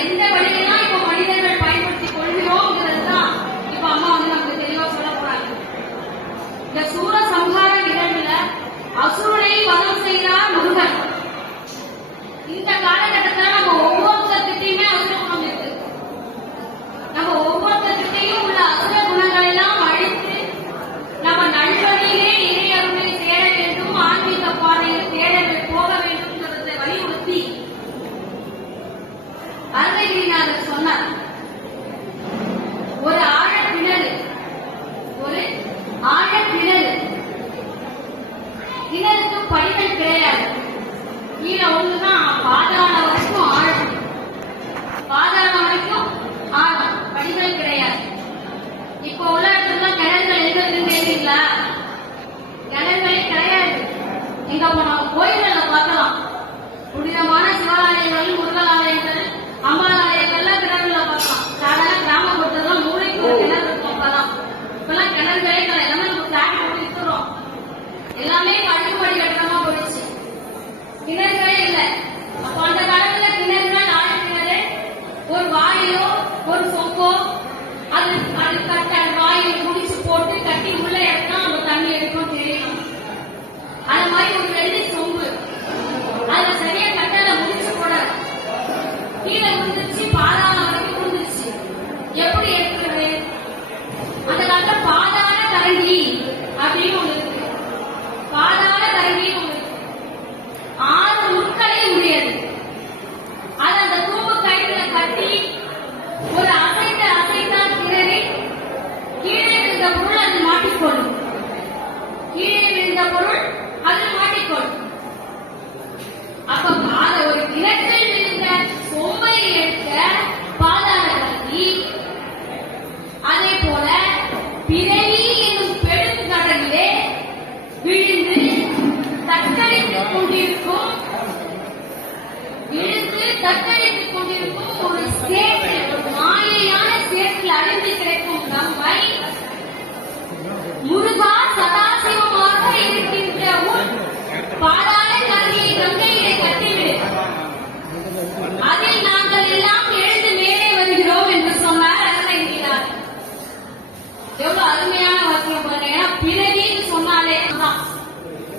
எந்த வழியெல்லாம் இப்ப மனிதர்கள் பயன்படுத்தி கொள்கிறோம்ங்கிறது தான் இப்ப அம்மா வந்து நமக்கு தெளிவா சொல்ல போறாங்க. இந்த சூர சம்ஹார நிகழ்வுல அசுரனை வதம் செய்தார் முருகன் இந்த கால படிக்கல் கிடையாது. கீழே ஒண்ணுதான் பாதாள வரைக்கும் ஆழம் பாதாள வரைக்கும் ஆழம் படிக்கல் கிடையாது. இப்ப உள்ள இடத்துல கிணறுகள் எங்க இருக்கு தெரியுங்களா கிணறுகளே கிடையாது. எங்க நம்ம கோயில்களை பார்க்கலாம். புனிதமான சிவாலயங்கள் முருகன் ஆலயங்கள் அம்பாள் ஆலயங்கள்ல கிணறுகளை பார்க்கலாம். சாதாரண கிராமப்புறத்துல மூளைக்கு ஒரு கிணறு இருக்கும் அப்பதான். இப்பெல்லாம் கிணறுகளே கிடையாது நம்ம பிளாட் போட்டு இருக்கிறோம் எல்லாமே கிணறுகளே இல்லை. அப்ப அந்த காலத்துல கிணறுனா நாலு கிணறு. ஒரு வாயிலோ ஒரு சொம்போ என்ற பொருள்? அதில் மாட்டிக்கொள் அப்ப பாத ஒரு கிணற்றில் விழுந்த சொம்பை எடுத்த பாதார கல்வி அதே போல பிறவி என்னும் பெரும் கடலிலே விழுந்து தத்தளித்துக் கொண்டிருக்கும்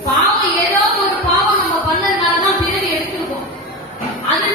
பாவம் ஏதாவது ஒரு பாவம் நம்ம பண்ணதுனாலதான் பிறவி எடுத்துருக்கோம். அது